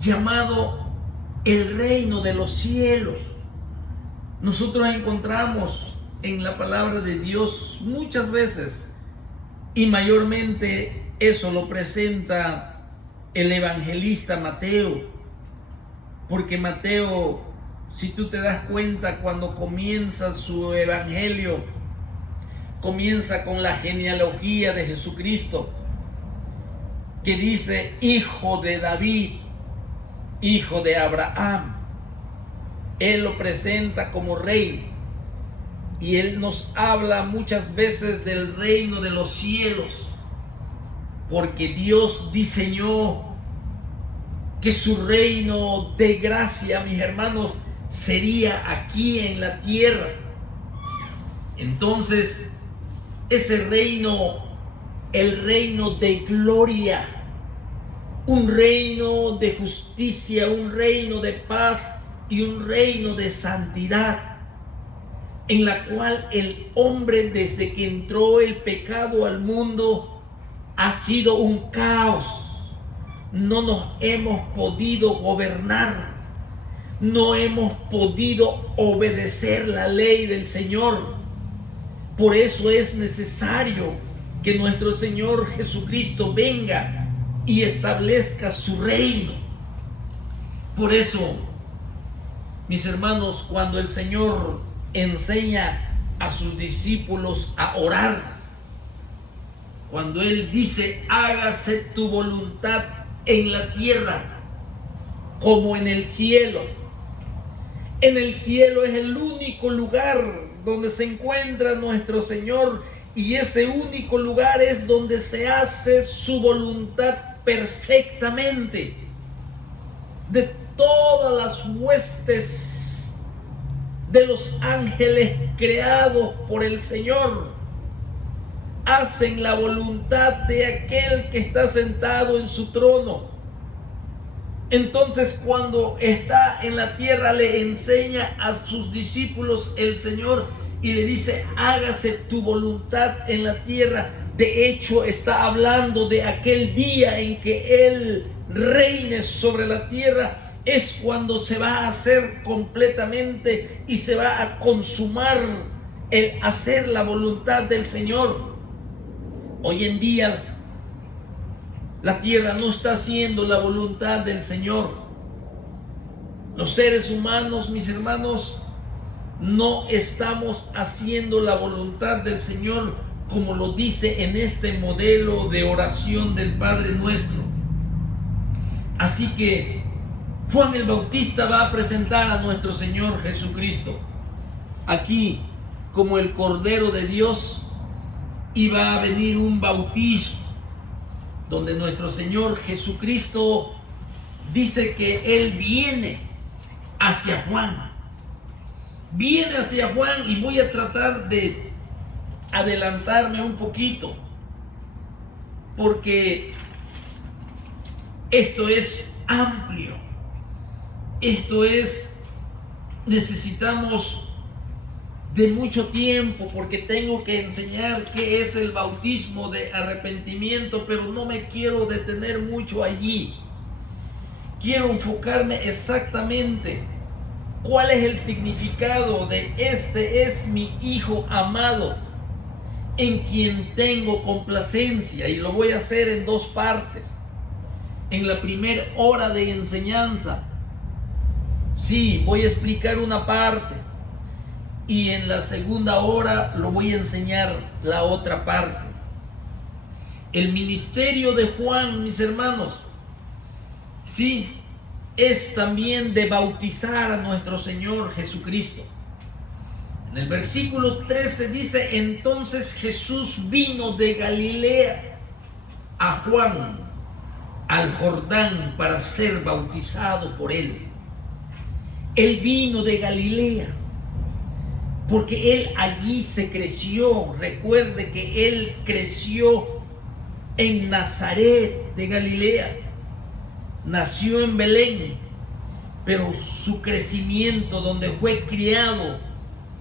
llamado el reino de los cielos. Nosotros encontramos en la palabra de Dios muchas veces, y mayormente eso lo presenta el evangelista Mateo, porque Mateo, si tú te das cuenta, cuando comienza su evangelio, comienza con la genealogía de Jesucristo, que dice hijo de David, hijo de Abraham. Él lo presenta como rey, y él nos habla muchas veces del reino de los cielos, porque Dios diseñó que su reino de gracia, mis hermanos, sería aquí en la tierra. Entonces, ese reino, el reino de gloria, un reino de justicia, un reino de paz y un reino de santidad, en la cual el hombre, desde que entró el pecado al mundo, ha sido un caos. No nos hemos podido gobernar, no hemos podido obedecer la ley del Señor. Por eso es necesario que nuestro Señor Jesucristo venga y establezca su reino. Por eso, mis hermanos, cuando el Señor enseña a sus discípulos a orar, cuando Él dice, hágase tu voluntad en la tierra como en el cielo. En el cielo es el único lugar donde se encuentra nuestro Señor, y ese único lugar es donde se hace su voluntad perfectamente. De todas las huestes de los ángeles creados por el Señor, hacen la voluntad de aquel que está sentado en su trono. Entonces, cuando está en la tierra, le enseña a sus discípulos el Señor y le dice, hágase tu voluntad en la tierra. De hecho, está hablando de aquel día en que Él reine sobre la tierra. Es cuando se va a hacer completamente y se va a consumar el hacer la voluntad del Señor. Hoy en día, la tierra no está haciendo la voluntad del Señor. Los seres humanos, mis hermanos, no estamos haciendo la voluntad del Señor como lo dice en este modelo de oración del Padre Nuestro. Así que Juan el Bautista va a presentar a nuestro Señor Jesucristo aquí como el Cordero de Dios, y va a venir un bautismo donde nuestro Señor Jesucristo dice que Él viene hacia Juan. Viene hacia Juan, y voy a tratar de adelantarme un poquito, porque esto es amplio. Esto es, necesitamos de mucho tiempo, porque tengo que enseñar qué es el bautismo de arrepentimiento, pero no me quiero detener mucho allí. Quiero enfocarme exactamente cuál es el significado de este es mi Hijo amado, en quien tengo complacencia, y lo voy a hacer en dos partes. En la primera hora de enseñanza, sí, voy a explicar una parte, y en la segunda hora lo voy a enseñar la otra parte. El ministerio de Juan, mis hermanos, sí, es también de bautizar a nuestro Señor Jesucristo. En el versículo 13 dice, entonces Jesús vino de Galilea a Juan al Jordán para ser bautizado por él. Él vino de Galilea porque Él allí se creció. Recuerde que Él creció en Nazaret de Galilea. Nació en Belén, pero su crecimiento, donde fue criado,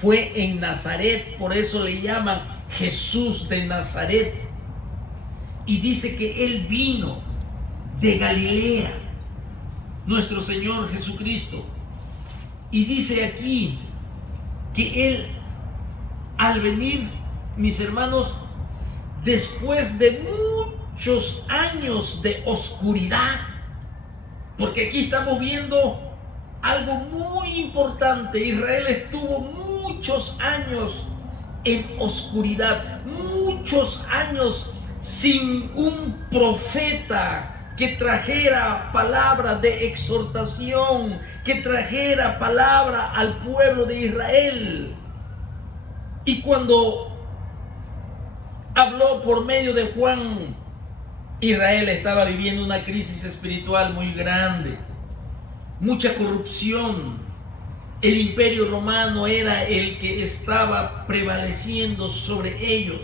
fue en Nazaret. Por eso le llaman Jesús de Nazaret. Y dice que Él vino de Galilea. nuestro Señor Jesucristo. Y dice aquí que Él, al venir, mis hermanos, después de muchos años de oscuridad, porque aquí estamos viendo algo muy importante. Israel estuvo muchos años en oscuridad, muchos años sin un profeta que trajera palabra de exhortación, que trajera palabra al pueblo de Israel. Y cuando habló por medio de Juan, Israel estaba viviendo una crisis espiritual muy grande, mucha corrupción. El imperio romano era el que estaba prevaleciendo sobre ellos.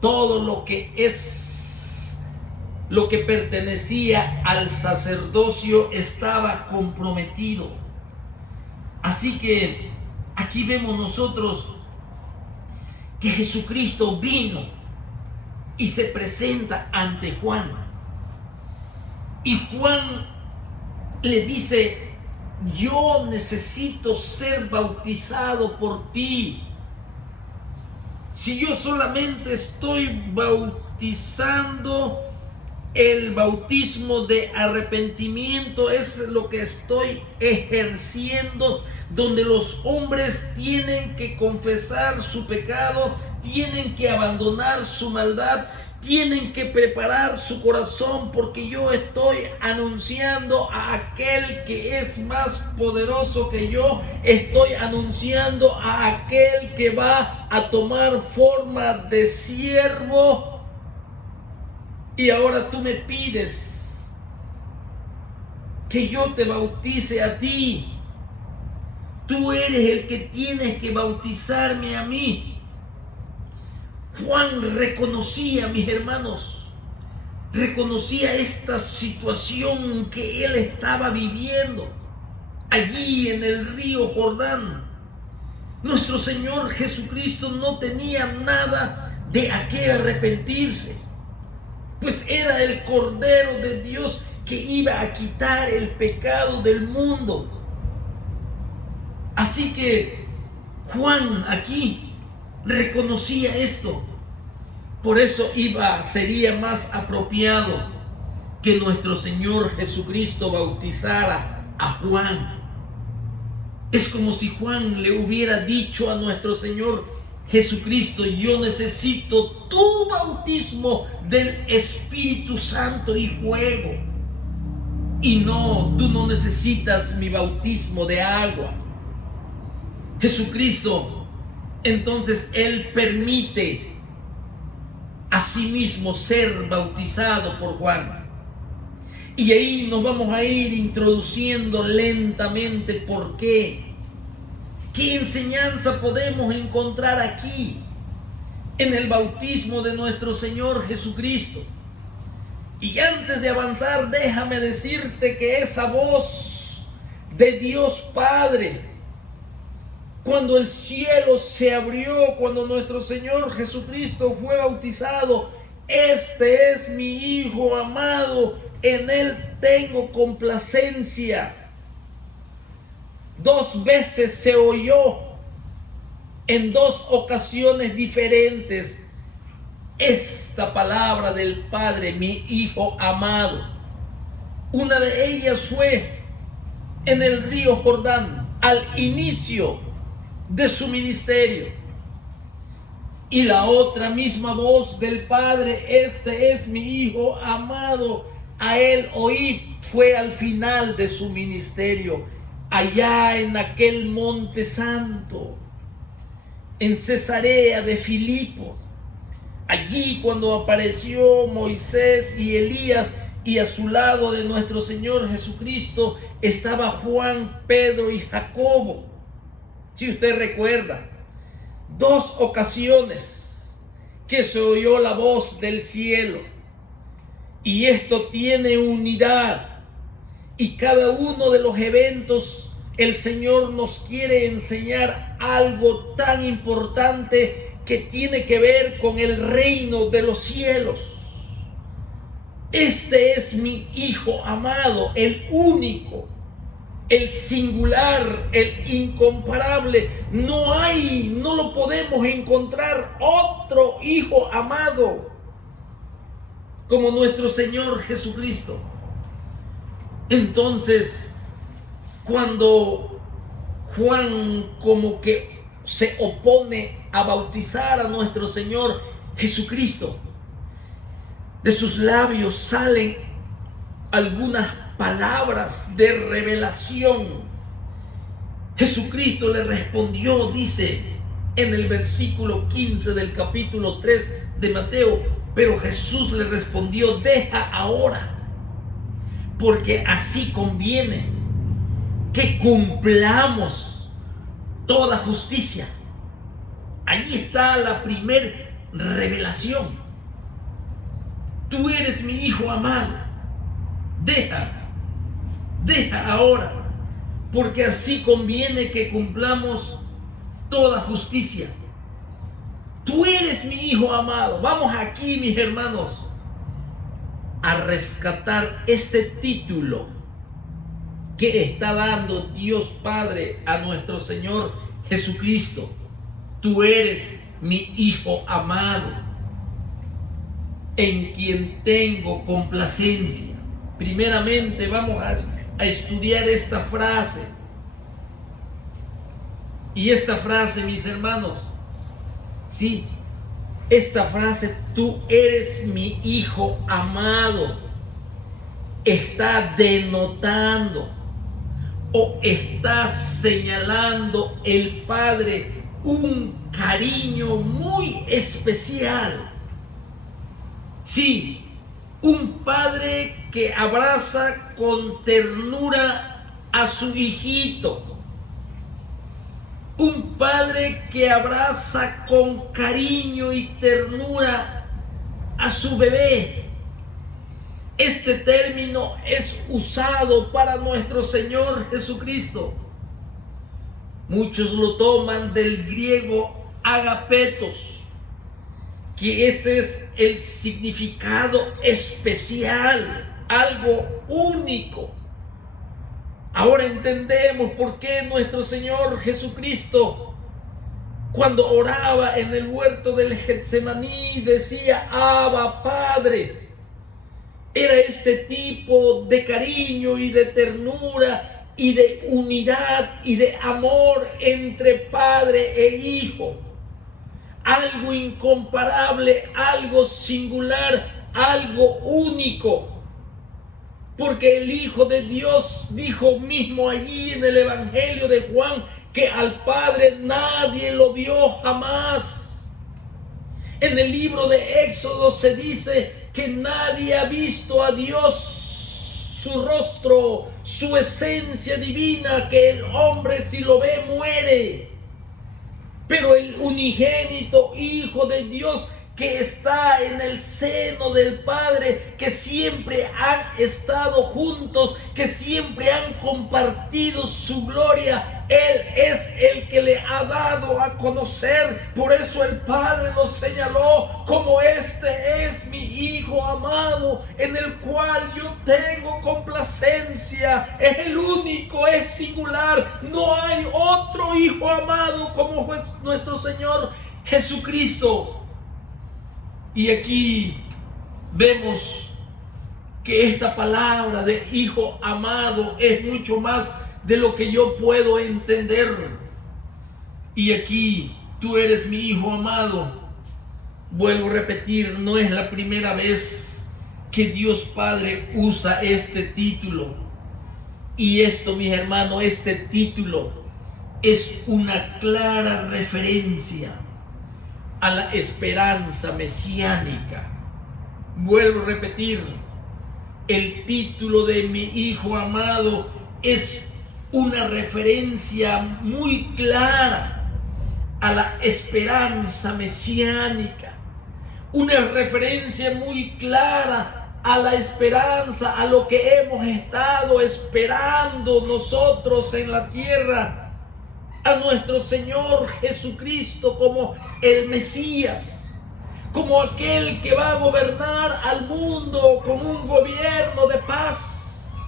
Todo lo que pertenecía al sacerdocio estaba comprometido. Así que aquí vemos nosotros que Jesucristo vino y se presenta ante Juan. Y Juan le dice: yo necesito ser bautizado por ti. Si yo solamente estoy bautizando, el bautismo de arrepentimiento es lo que estoy ejerciendo, donde los hombres tienen que confesar su pecado, tienen que abandonar su maldad, tienen que preparar su corazón, porque yo estoy anunciando a aquel que es más poderoso que yo, estoy anunciando a aquel que va a tomar forma de siervo. Y ahora tú me pides que yo te bautice a ti. Tú eres el que tienes que bautizarme a mí. Juan reconocía, mis hermanos, reconocía esta situación que él estaba viviendo allí en el río Jordán. Nuestro Señor Jesucristo no tenía nada de a qué arrepentirse, pues era el Cordero de Dios que iba a quitar el pecado del mundo. Así que Juan aquí reconocía esto. Por eso sería más apropiado que nuestro Señor Jesucristo bautizara a Juan. Es como si Juan le hubiera dicho a nuestro Señor Jesucristo: yo necesito tu bautismo del Espíritu Santo y fuego. Y no, tú no necesitas mi bautismo de agua. Jesucristo, entonces, Él permite a sí mismo ser bautizado por Juan. Y ahí nos vamos a ir introduciendo lentamente por qué. ¿Qué enseñanza podemos encontrar aquí en el bautismo de nuestro Señor Jesucristo? Y antes de avanzar, déjame decirte que esa voz de Dios Padre, cuando el cielo se abrió, cuando nuestro Señor Jesucristo fue bautizado: este es mi Hijo amado, en Él tengo complacencia. 2 veces se oyó, en 2 ocasiones diferentes, esta palabra del Padre: mi Hijo amado. Una de ellas fue en el río Jordán, al inicio de su ministerio. Y la otra misma voz del Padre: este es mi Hijo amado, a Él oíd, fue al final de su ministerio, allá en aquel monte santo, en Cesarea de Filipo. Allí cuando apareció Moisés y Elías, y a su lado de nuestro Señor Jesucristo estaba Juan, Pedro y Jacobo. Si usted recuerda, 2 ocasiones que se oyó la voz del cielo. Y esto tiene unidad. Y cada uno de los eventos, el Señor nos quiere enseñar algo tan importante que tiene que ver con el reino de los cielos. Este es mi Hijo amado, el único, el singular, el incomparable. No lo podemos encontrar otro Hijo amado como nuestro Señor Jesucristo. Entonces, cuando Juan como que se opone a bautizar a nuestro Señor Jesucristo, de sus labios salen algunas palabras de revelación. Jesucristo le respondió, dice en el versículo 15 del capítulo 3 de Mateo, pero Jesús le respondió: deja ahora, porque así conviene que cumplamos toda justicia. Ahí está la primer revelación. Tú eres mi Hijo amado. Deja ahora, porque así conviene que cumplamos toda justicia. Tú eres mi Hijo amado. Vamos aquí, mis hermanos, a rescatar este título que está dando Dios Padre a nuestro Señor Jesucristo. Tú eres mi Hijo amado, en quien tengo complacencia. Primeramente vamos a estudiar esta frase. Y esta frase, mis hermanos, sí, esta frase, tú eres mi Hijo amado, está denotando o está señalando el Padre un cariño muy especial. Sí, un padre que abraza con ternura a su hijito. Un padre que abraza con cariño y ternura a su bebé. Este término es usado para nuestro Señor Jesucristo. Muchos lo toman del griego agapetos, que ese es el significado especial, algo único. Ahora entendemos por qué nuestro Señor Jesucristo, cuando oraba en el huerto del Getsemaní, decía: Abba, Padre. Era este tipo de cariño y de ternura y de unidad y de amor entre padre e hijo. Algo incomparable, algo singular, algo único. Porque el Hijo de Dios dijo mismo allí en el Evangelio de Juan que al Padre nadie lo vio jamás. En el libro de Éxodo se dice que nadie ha visto a Dios, su rostro, su esencia divina, que el hombre si lo ve muere. Pero el unigénito Hijo de Dios, que está en el seno del Padre, que siempre han estado juntos, que siempre han compartido su gloria, Él es el que le ha dado a conocer. Por eso el Padre lo señaló como: este es mi Hijo amado, en el cual yo tengo complacencia. Es el único, es singular. No hay otro Hijo amado como nuestro Señor Jesucristo. Y aquí vemos que esta palabra de Hijo amado es mucho más de lo que yo puedo entender. Y aquí, tú eres mi Hijo amado. Vuelvo a repetir, no es la primera vez que Dios Padre usa este título. Y esto, mis hermanos, este título es una clara referencia a la esperanza mesiánica. Vuelvo a repetir, el título de mi Hijo amado es una referencia muy clara a la esperanza mesiánica, una referencia muy clara a la esperanza, a lo que hemos estado esperando nosotros en la tierra, a nuestro Señor Jesucristo como el Mesías, como aquel que va a gobernar al mundo con un gobierno de paz,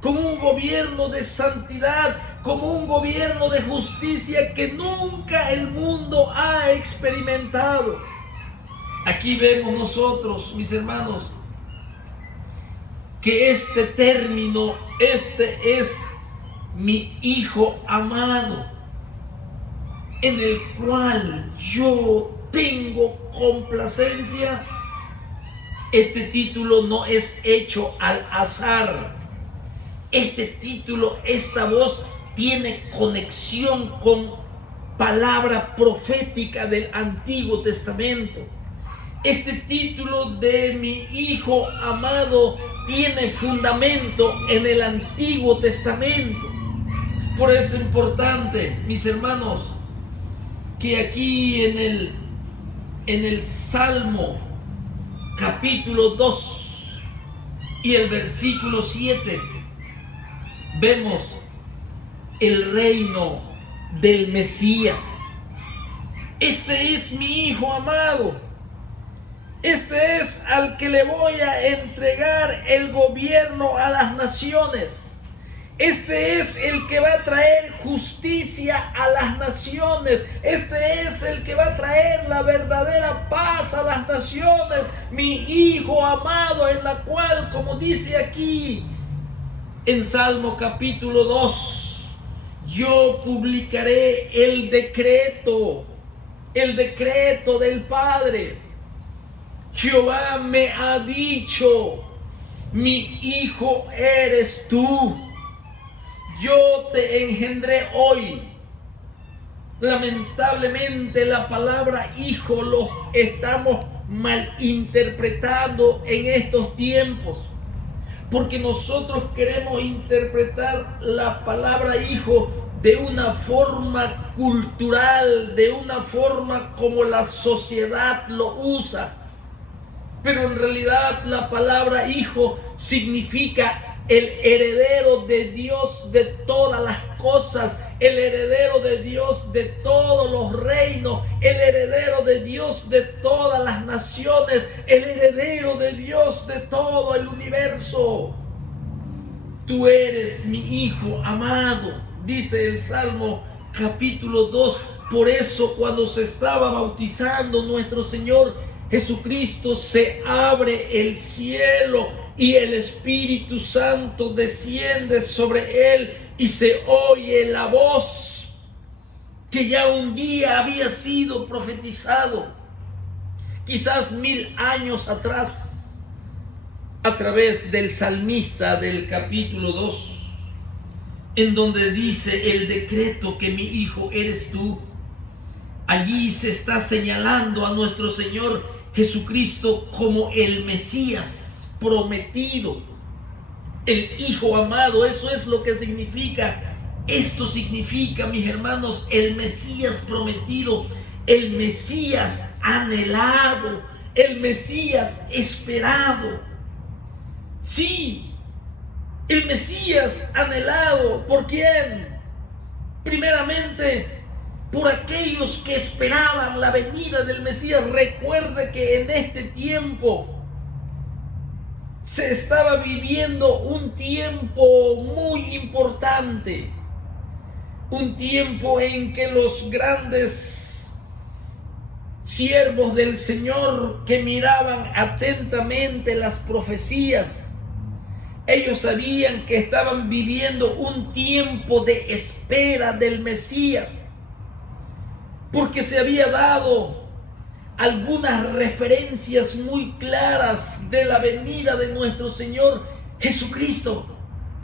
con un gobierno de santidad, con un gobierno de justicia que nunca el mundo ha experimentado. Aquí vemos nosotros, mis hermanos, que este término, este es mi Hijo amado, en el cual yo tengo complacencia. Este título no es hecho al azar. Este título, esta voz, tiene conexión con palabra profética del Antiguo Testamento. Este título de mi Hijo amado tiene fundamento en el Antiguo Testamento. Por eso es importante, mis hermanos, que aquí en el Salmo capítulo 2 y el versículo 7 vemos el reino del Mesías. Este es mi Hijo amado. Este es al que le voy a entregar el gobierno a las naciones. Este es el que va a traer justicia a las naciones. Este es el que va a traer la verdadera paz a las naciones. Mi Hijo amado, en la cual, como dice aquí en Salmo capítulo 2, yo publicaré el decreto del Padre. Jehová me ha dicho, mi hijo eres tú, yo te engendré hoy. Lamentablemente la palabra hijo lo estamos malinterpretando en estos tiempos, porque nosotros queremos interpretar la palabra hijo de una forma cultural, de una forma como la sociedad lo usa. Pero en realidad la palabra hijo significa el heredero de Dios de todas las cosas, el heredero de Dios de todos los reinos, el heredero de Dios de todas las naciones, el heredero de Dios de todo el universo. Tú eres mi Hijo amado, dice el Salmo capítulo 2. Por eso cuando se estaba bautizando nuestro Señor Jesucristo, se abre el cielo y el Espíritu Santo desciende sobre él y se oye la voz que ya un día había sido profetizado, quizás 1000 años atrás, a través del salmista del capítulo 2, en donde dice el decreto que mi hijo eres tú. Allí se está señalando a nuestro Señor Jesucristo como el Mesías prometido, el Hijo amado. Eso es lo que significa. Esto significa, mis hermanos, el Mesías prometido, el Mesías anhelado, el Mesías esperado. Sí, el Mesías anhelado. ¿Por quién? Primeramente, por aquellos que esperaban la venida del Mesías. Recuerde que en este tiempo se estaba viviendo un tiempo muy importante, un tiempo en que los grandes siervos del Señor que miraban atentamente las profecías, ellos sabían que estaban viviendo un tiempo de espera del Mesías, porque se había dado algunas referencias muy claras de la venida de nuestro Señor Jesucristo.